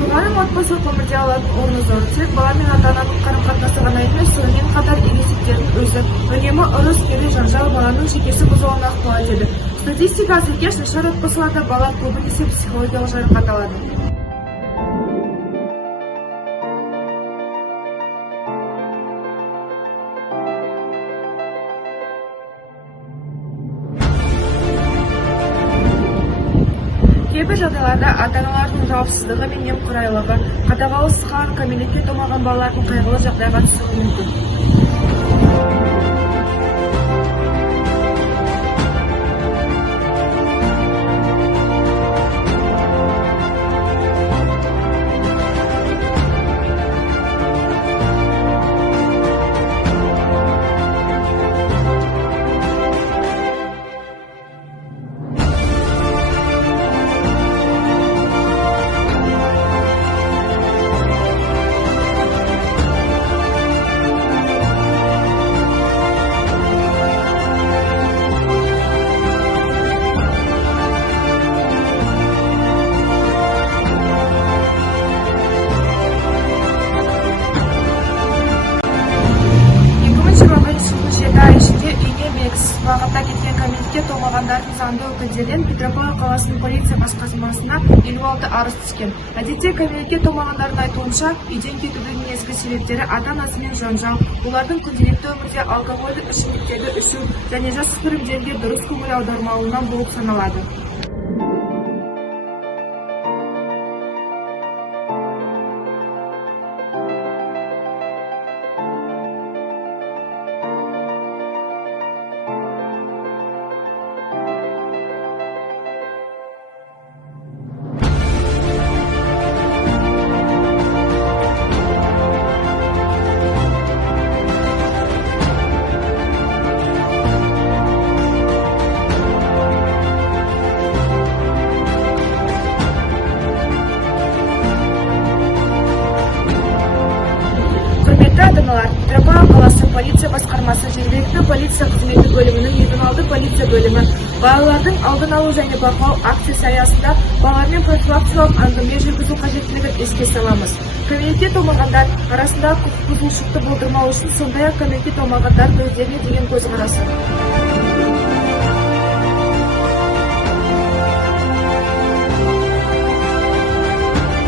Туғаным отбасылық өмірде алатын орны зор. Тек бала мен ата-ананың қарым-қатынасы ғана емес, сонымен қатар ересектердің өзі үнемі ұрыс, кері жанжал баланың жүйкесі бұзылуына ықпал етеді. Статистикаға сәйкес, нашар отбасыларда бала көбінесе психологиялық жарақат алады. Кейбір жағдайларда ата-аналардың жауапсыздығы мен немқұрайлығы қадағалаусыз қалған кәмелетке толмаған балалардың қайғылы жағдайға түсуі мүмкін. Бағытта кеткен кәмелетке толмағандардың заңды өкілдерінен Петропавл қаласының полиция басқармасына 56 арыз түскен. Әдетте кәмелетке толмағандардың айтуынша, үйден кетудің негізгі себептері ата-анасымен жанжал, олардың күнделікті өмірде алкогольдік ішімдіктерді ішу және жасөспірімдерге дұрыс көңіл аудармауынан болып саналады. Петропавл қаласы полиция басқармасы жергілікті полиция қызметі бөлімінің 26 полиция бөлімі балалардың алдын алу және бақылау акциясы аясында балалармен профилактикалық әңгіме жүргізу қажеттілігін еске саламыз. Кәмелетке толмағандар арасында құқық бұзушылықты болдырмау үшін, сондай-ақ кәмелетке толмағандар өздеріне деген көзқарасы